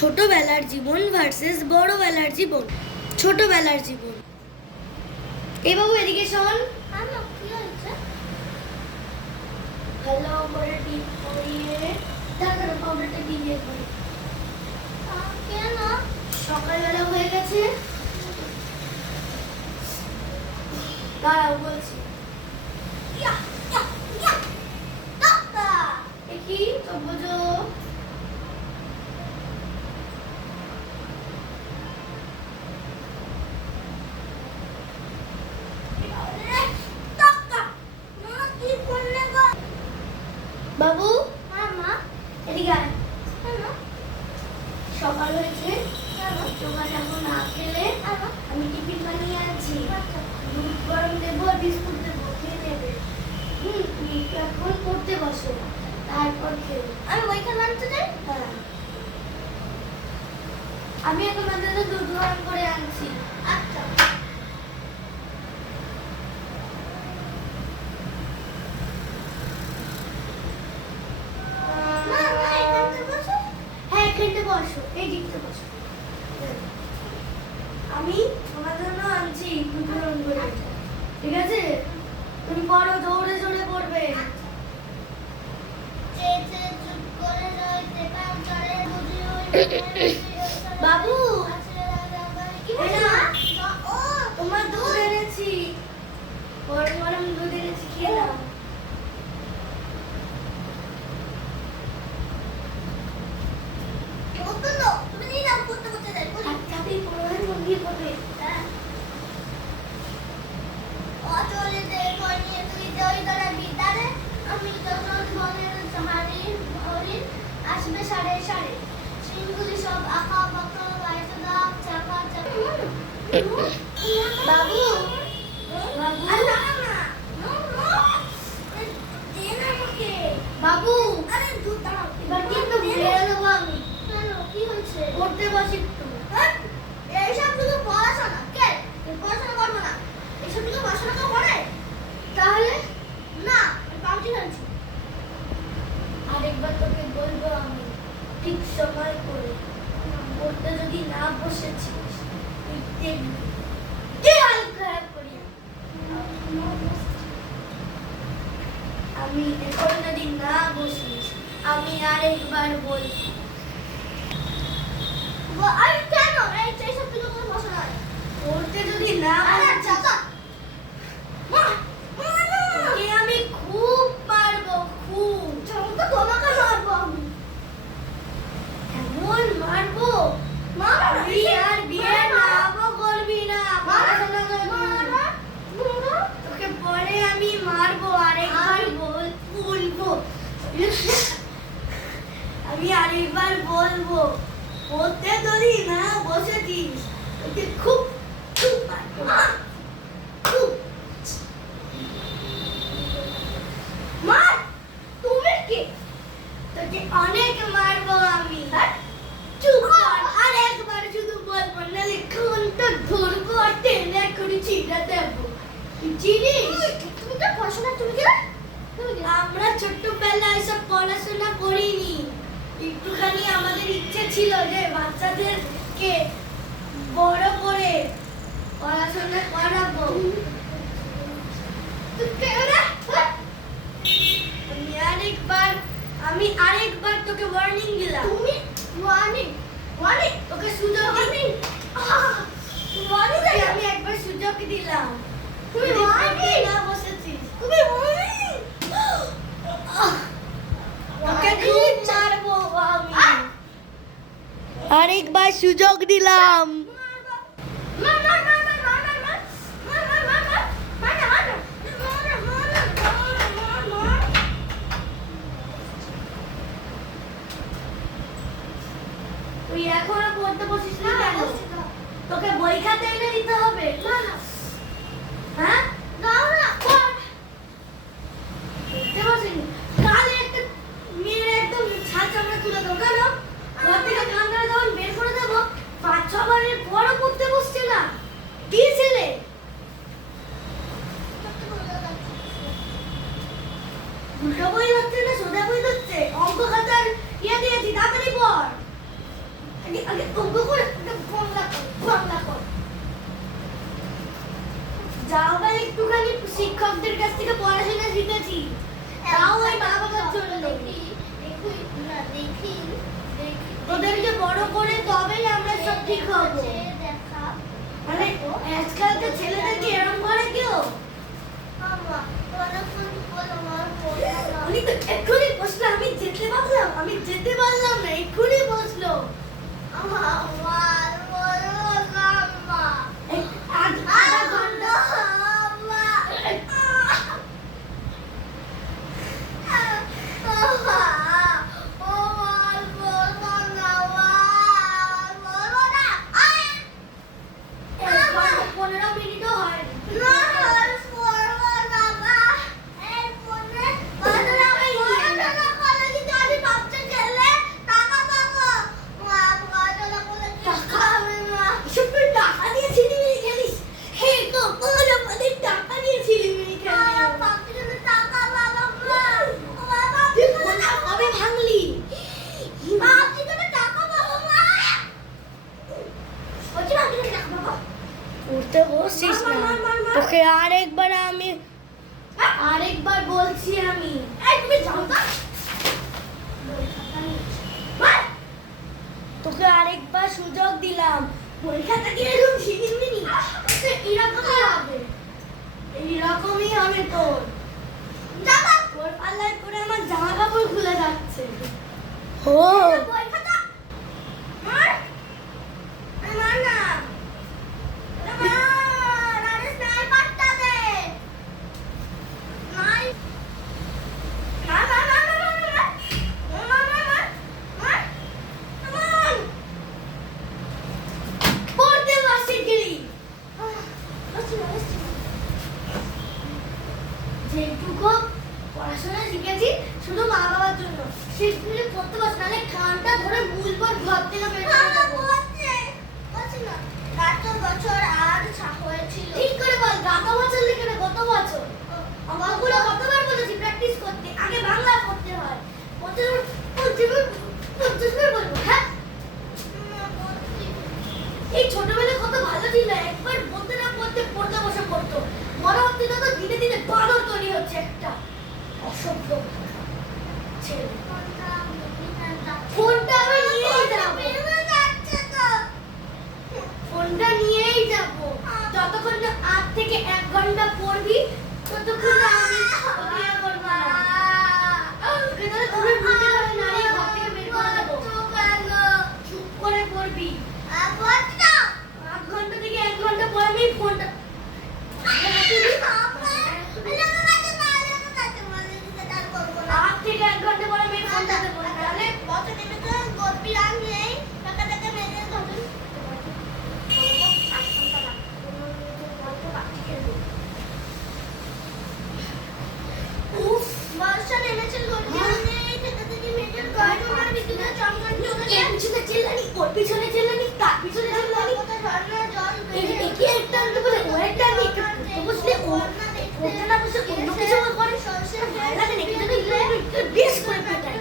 ছোটবেলার জীবন ভার্সেস বড়বেলার জীবন। ছোটবেলার জীবন। এই বাবু এদিকে শোন। কি হয়েছে? ভালো করে টিপ করিয়ে তারপরে পাউডারটা দিয়ে করি। কেন? সকালবেলা হয়ে গেছে। দাঁড়াও বলছি। কি তো বুঝো? বাবু এদিকে আয়। সকাল হয়েছে, তোমার এখন না খেলে আমি টিফিন বানিয়ে আনছি। দুধ গরম দেবো আর বিস্কুট দেবো, খেয়ে নেবে। তুমি এখন পড়তে বসো, তারপর খেয়ে। আমি ওইখানে আনতে যাই? হ্যাঁ, আমি এখন আমাদের দুধ গরম করে আনছি। আচ্ছা। হ্যাঁ, খেতে বসো, এই দিকতে বসো। আমি তোমার জন্য আনছি দুধ গরম করে, ঠিক আছে? তুমি পড়ো, জোরে জোরে পড়বে। বাবু তোমার দুধ এনেছি, গরম গরম দুধ এনেছি, খেয়ে নাও। একসাথেই পড়বে, মন দিয়ে পড়বে। আসবে সাড়ে সাড়ে সিংগুলি সব আঁকা বাঁকা বাড়িতে দাগ চাপা চাপা। বাবু বাবু এবার কিন্তু ভুলে গেলাম আমি। কি হয়েছে? পড়তে বসি একটু। এইসব শুধু পড়াশোনা কে পড়াশোনা করবো না, এইসব শুধু পড়াশোনা কেউ করে? তাহলে না, পাউচি খেলছি। আরেকবার তোকে বলবো আমি, ঠিক সময় করে পড়তে যদি না বসেছিস তুই দেখবি কি হাল খারাপ করি। আমি এখন যদি না বসিস আমি আরেকবার বলবো। আরে কেন এইসব শুধু কোনো পড়াশোনা হয়? পড়তে যদি না বসিস তোকে আমি খুব মারবো, খুব। তোমাকে মারবো আমি। এমন মারবো তুই আর বিয়ে নাও করবি না, পড়াশোনা করবি না। তোকে পরে আমি মারবো, আরেকবার বলবো। আমি আরেকবার বলবো, পড়তে যদি না বসেছিস তোকে খুব খুব মারবো, খুব। মার তুমি কি? তোকে অনেক মারবো আমি। চুপ কর, আরেকবার শুধু বলবো, নাহলে কোনটা ধরবো আর টেনে করে ছিঁড়ে দেবো। চিনিস তুমি তো পড়াশোনা তুমি কি? আমরা ছোট্টবেলায় এসব পড়াশোনা করিনি। একটুখানি আমাদের ইচ্ছে ছিল যে বাচ্চাদেরকে বড় করে পড়াশোনা করাবো। আমি আরেকবার তোকে ওয়ার্নিং দিলাম। তুমি ওয়ার্নিং তোকে সুযোগ ওয়ার্নিং আমি একবার সুযোগ দিলাম। তুমি যদি ওয়ার্নিং পড়তে না বসেছিস তুমি ওয়ার্নিং তোকে খুব মারবো আমি। আরেকবার সুযোগ দিলাম। তুই এখনো পড়তে বসিস না কেন? তোকে বই খাতা এনে দিতে হবে। হ্যাঁ, পড়তে বসিনি। কালে একটা মেয়ের একদম ছাঁচ আমরা তুলে দেবো, কেন? ঘর থেকে কান্না যখন বের করে দেবো, 5-6 বারের পরও পড়তে বসছে না। কি ছেলে? উল্টো বই হচ্ছে না সোজা বই হচ্ছে? অঙ্ক খাতার ইয়ে দিয়েছি, তাড়াতাড়ি পড়। আগে অঙ্ক করে বাংলা কর, বাংলা কর। যাও বা একটুখানি শিক্ষকদের কাছ থেকে পড়াশোনা শিখেছি, তাও ওই মা বাবার জন্য। দেখি ওদেরকে বড় করে তবেই আমরা সব ঠিক হবো। দেখা মানে আজকালকার ছেলেদেরকে এরকম করে কেউ? মামা অনেকক্ষণ বলো আমার পড়া না। উনি তো এক্ষুনি বসলো, আমি যেতে পারলাম না, এক্ষুনি বসলো। আমার বলো মামা আধ ঘন্টা উঠতে বসছিস না, তোকে আরেকবার বলছি আমি। তুমি যাও তো, তোকে আরেকবার সুযোগ দিলাম, পরীক্ষাটা কি এরকম ঝিমিনি, এইরকমই হবে তোর। তোর পাল্লায় করে আমার জামা কাপড় খুলে যাচ্ছে। ও পড়তে বসে গেলি, যেটুকু পড়াশোনা শিখেছি শুধু মা বাবার জন্য, সেগুলো পড়তে বস, নাহলে কানটা ধরে মূলবার ঘর থেকে বের করে দেবো। ঠিক করে বল, গত বছর লিখে না, গত বছর অঙ্কগুলো কতবার বলেছি প্র্যাকটিস করতে, আগে বাংলা পড়তে হয়, পড়তে বলবো। হ্যাঁ, এই ছোটবেলায় কত ভালো ছিল, একবার বলতে না বলতে পড়তে বসে পড়তো, বড় হতে তো দিনে দিনে বাদর তৈরি হচ্ছে একটা অসভ্য ছেলে। ফোনটা আমি নিয়েই যাবো, ফোনটা নিয়েই যাবো, যতক্ষণ না 8 থেকে 1 ঘন্টা পড়বি ততক্ষণ না আমি ওকে ইয়ে করবো না। ওকে তাহলে ঘুরে ঘুরে ধরে নাড়িয়ে ঘর থেকে বের করে দেবো। চুপ করে পড়বি, 8 ঘন্টা থেকে 1 ঘন্টা পরে আমি ফোনটা 8 থেকে 1 ঘন্টা পরে আমি ফোনটা দেবো, তাহলে উফ, এর পিছনে চিল্লানি, ওর পিছনে চিল্লানি, তার পিছনে চিল্লানি, একে একটা আনতে বলে ও একটা আনবে, একটা পড়তে বসলে ও পড়তে না বসে অন্য কিছু করে। ভালো লাগে নাকি যদি বেশ করে পেটাই।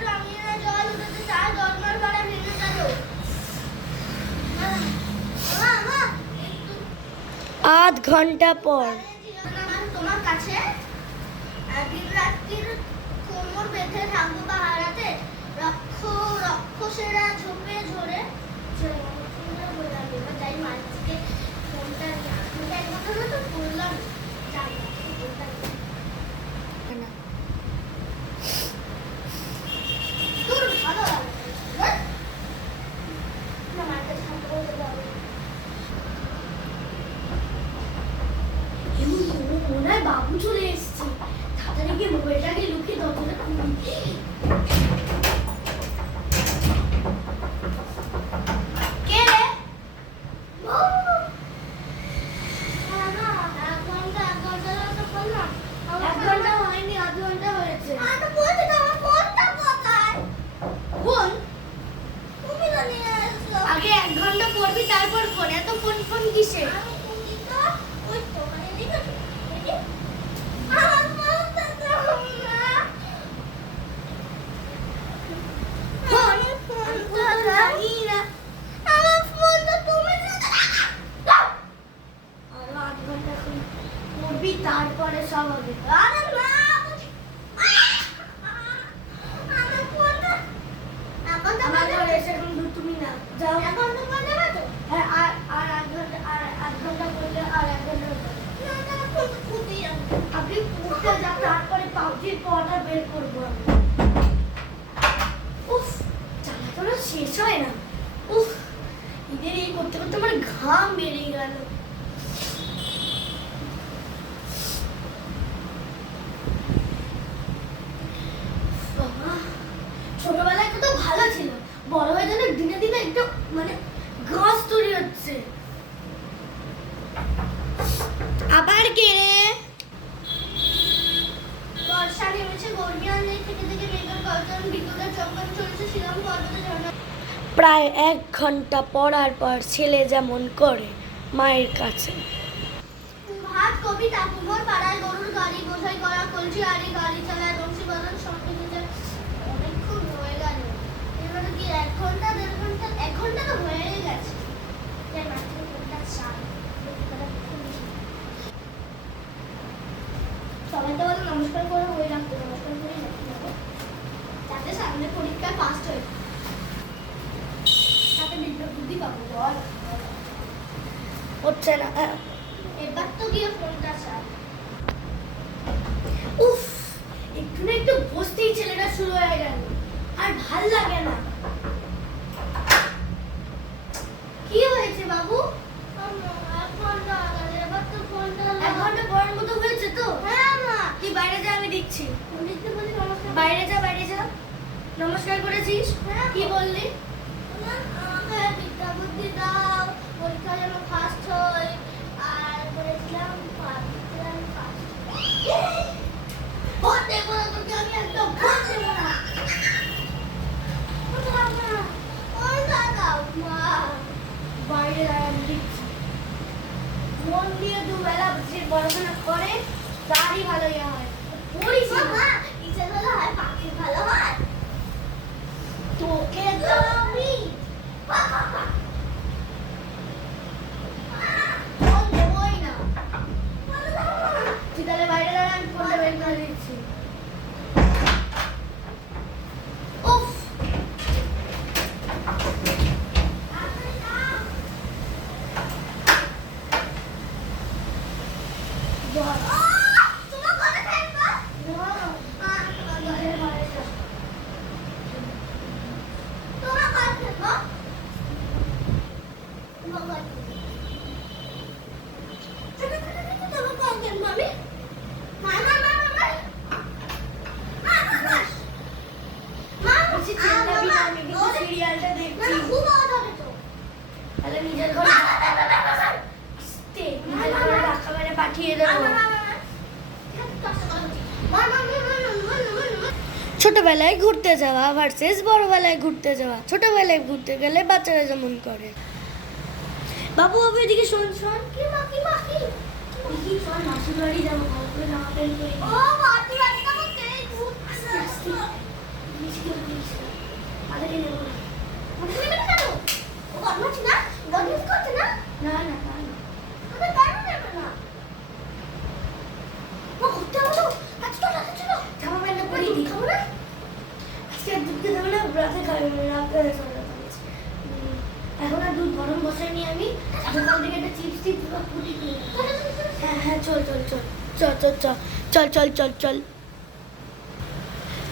আধ ঘন্টা পর তোমার কাছে দিন রাত্রির কোমর বেঁধে থাকবো পাহারাতে, রক্ষসেরা ঝোপে ঝরে যাই মাঝকে ফোনটা এক কথা তো বললাম তোর ভালো লাগে আমার কাছে শান্ত করতে পারবে। মনে হয় বাবু চলে এসেছে, তাড়াতাড়ি গিয়ে মোবাইলটাকে লুকিয়ে দরজাটা খুলি। কে রে? এক ঘন্টা হয়নি, আধ ঘন্টা হয়েছে। ফোন আগে 1 ঘন্টা পড়বি, তারপর ফোন। এত ফোন ফোন কিসে? ফোন আমি তো জানি না। হবে। আরে না আমার ফোনটা এখন তো আমার ঘরে এসে এখন তুমি না যাও। এখন তো বন্ধ করো হ্যাঁ আর আধ ঘন্টা করলে আর 1 ঘন্টা হবে। না না ফোন ফুটে যাবে আপনি পড়তে যান, তারপরে পাবজির পড়াটা বের করবো আমি। উফ, জ্বালা তো না শেষ হয় না। উফ, ঈদের এই করতে করতে আমার ঘাম বেরিয়ে গেল। বাবা, ছোটবেলায় কত ভালো ছিল, বড় হয়ে যেন দিনে দিনে একটু মানে গাছ তৈরি হচ্ছে। আবার কে রে? বর্ষা নেমেছে গর্বি আনলে থেকে থেকে মেঘের গর্জন বিদ্যুতের চমকান চলেছে শিলং পর্বতে ঝর্ণা প্রায় 1 ঘন্টা পড়ার পর ছেলে যেমন করে মায়ের কাছে। ভাত কবিতা কুমোর পাড়ায় গরুর গাড়ি বোঝাই করা কলসি আড়ি গাড়ি চালায় বংশী বাদন সঙ্গে নিচে অনেকক্ষণ হয়ে গেল এবারে কি 1 ঘন্টা 1.5 ঘন্টা 1 ঘন্টা তো হয়ে গেছে যে মাত্র ঘন্টা চার সবাই তো বলে নমস্কার করে হয়ে রাখতে নমস্কার করে রাখতে হবে যাতে সামনে পরীক্ষায় পাস হয়ে তাতে বিদ্যা বুদ্ধি পাবো বল হচ্ছে না। এবার তো গিয়ে ফোনটা চাই উফ, একটু না একটু বসতেই ছেলেটা শুরু হয়ে গেল, আর ভাল লাগে না। কি হয়েছে বাবু ফোনটা এবার তো ফোনটা 1 ঘন্টা পড়ার মতো হয়েছে তো? হ্যাঁ মা তুই বাইরে যা, আমি দেখছি। দেখতে বলি নমস্কার বাইরে যা, বাইরে যা। নমস্কার করেছিস? হ্যাঁ। কি বললি? না, আমাকে বিদ্যা বুদ্ধি দাও পরীক্ষা যেন ফার্স্ট হই আর বলেছিলাম ফার্স্ট ফোন দেবো না তোকে আমি একদম ফোন দেবো না ফোনটা দাও মা বাইরে যা, আমি দেখছি। মন দিয়ে 2 বেলা যে পড়াশোনা করে তারই ভালো ইয়ে হয়। পড়িস না। মা ইচ্ছে ভালো হয় পাখি ভালো হয় তোকে তো আমি ফোন দেবোই না তুই তাহলে বাইরে দাঁড়া, আমি ফোনটা বের করে দিচ্ছি। উফ, বল। তোমার কথা থাকবা না, ঘরে ঘরে যা। তোমার কথা থাকবা তোমার কথা তোমার কথা মামি মা মা মা মা মা মা বলছি চিল্লাবি না, আমি কিন্তু সিরিয়ালটা দেখছি। খুব আওয়াজ হবে তো তাহলে নিজের ঘরে আস্তে, নিজের ঘরে ধাক্কা মেরে পাঠিয়ে দেবো। ছোটবেলায় ঘুরতে যাওয়া ভার্সেস বড়বেলায় ঘুরতে যাওয়া। ছোটবেলায় ঘুরতে গেলে বাচ্চারা যেমন করে। বাবু বাবু এদিকে শোন শোন। কি মা কি মা কি দেখি চল মাসির বাড়ি যাবো, ভালো করে জামা প্যান্ট পরে ও বাতি বাতিটা করতে আস্তে আস্তে। মিষ্টি মিষ্টি আরে নেবো না। মনে নেবে না কেন ও বদমাছি না বদমাস করছে না না না না না। আমি কেন নেবে না মা ঘুরতে হবে তো আজকে রাতে চলো জামা প্যান্টটা পরিয়ে দিই। খাবো না আজকে আর দুধ খেতে হবে না, রাতে খাবে না, রাতে এখন আর দুধ গরম বসাইনি আমি, দোকান থেকে একটা চিপস টিপস বা ফুটি কিনে নেবো। হ্যাঁ হ্যাঁ চল চল চল চল চল চল চল চল চল চল।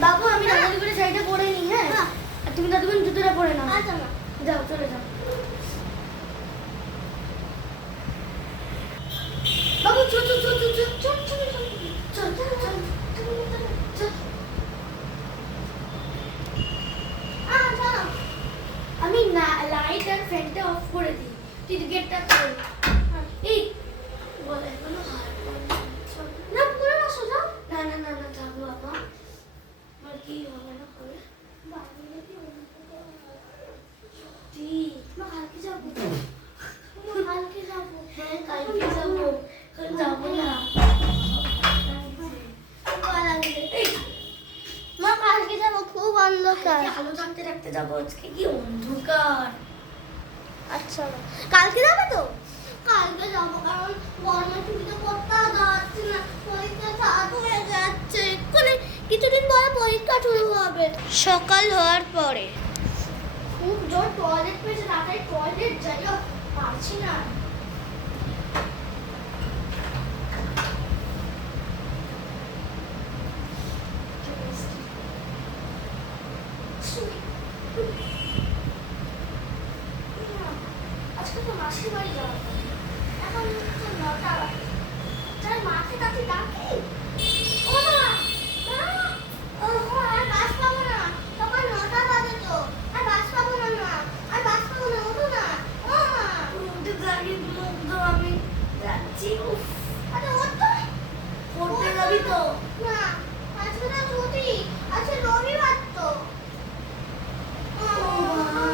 বাবু আমি দাদাদি করে শাড়িটা পরে নি। হ্যাঁ, হ্যাঁ। আর তুমি দাদুবেন জুতোটা পরে নাও। আচ্ছা মা যাও চলে যাও। বাবু চল চল চল চল চল চল চল চল চল চল। আচ্ছা আমি না লাইট আর ফ্যানটা অফ করে দিই, তুই গেটটা খোল। এই বলে কোনো হার না পুরো না সোজা না না না না থাক বাবা, আর কি হবে না হবে। সত্যি মা কালকে যাবো মা কালকে যাবো হ্যাঁ কালকে যাবো, কাল যাবো না। মা কালকে যাবো খুব অন্ধকার কালকে আলো থাকতে থাকতে যাবো, আজকে কি অন্ধকার। আচ্ছা কালকে যাবে তো কালকে যাবো, কারণ গরমের ছুটিতে কোথাও যাচ্ছি না, পরীক্ষা স্টার্ট হয়ে যাচ্ছে, এক্ষুনি কিছুদিন পরে পরীক্ষা শুরু হবে। সকাল হওয়ার পরে খুব জোর টয়লেট পেয়েছে, তাড়াতাড়ি টয়লেট যাই, পারছি না। আজকে তো মাসির বাড়ি যাওয়া হবে। এখন তো 9টা বাজে। যাই মাকে কাছে ডাকি। ও মা! মা! ও মা, আর বাস পাবো না। সকাল 9টা বাজে তো। আর বাস পাবো না মা। আর বাস পাবো না, ওঠো না। ও মা! উঠে দাঁড়িয়ে মুগ্ধ আমি যাচ্ছি। উফ, আরে ওঠো। পড়তে যাবি তো? না, আজকে তো ছুটি। আজকে রবিবার তো। ও মা!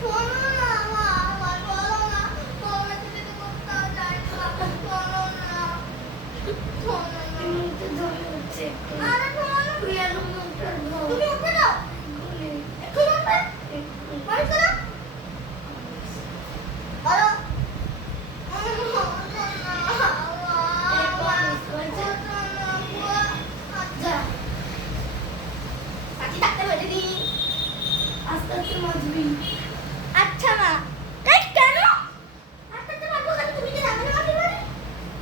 শোনো না মা, আমার বলো না। গরমের ছুটিতে কোথাও যাই না। শোনো না। শোনো না। মুখে জল হচ্ছে একটু। আরে শোনো না। তুই এখন মুখটা ধো। তুমি উঠে দাও। এক্ষুনি উঠবে। বাড়ি চলো। বলো। আস্তে আস্তে মাজবি। আচ্ছা মা, তাই কেন? আচ্ছা মারবো কেন? তুমি কি জানো না মারতে পারে?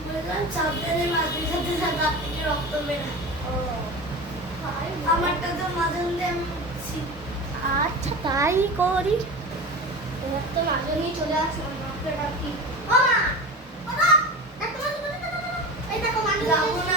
বললাম সাবধানে মাজবি, সাথে সাথে হাত থেকে রক্ত বেরোয়। আমার আমারটা তো মাঝন দিয়ে আমি মুছছি। আচ্ছা তাই করি। এবার তো মাঝে নিয়ে চলে আসলাম, মাকে ডাকি। ও মা! ও মা! ডাক্তার বাবু, এই দেখো মানুষ যাবো না